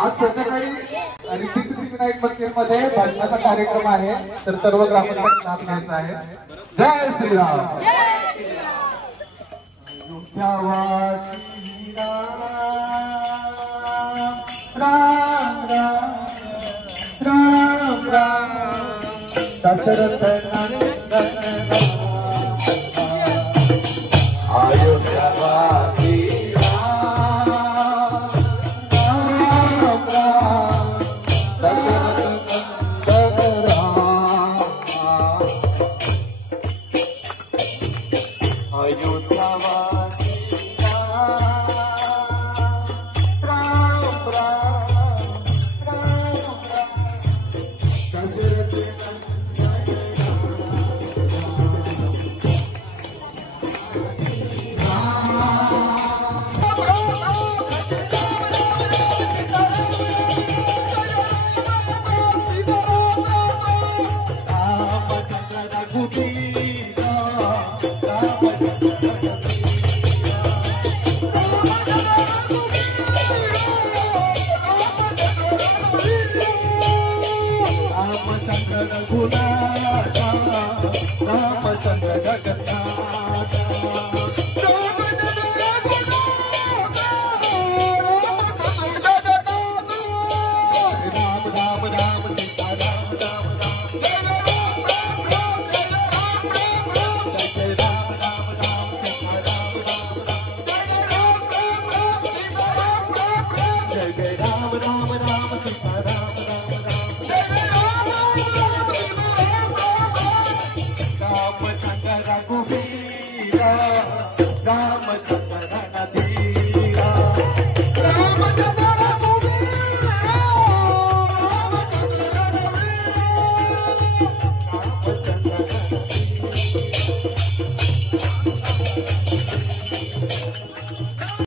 आज संध्याकाळी रिद्धी सिद्धिविनायक मंदिरमध्ये भजनाचा कार्यक्रम आहे, तर सर्व ग्रामस्थांनी लाभ घ्यायचा आहे. जय श्रीराम. अयोध्यावासी राम राम राम राम दशरथ नंदन अयोध्यावासी Raghunath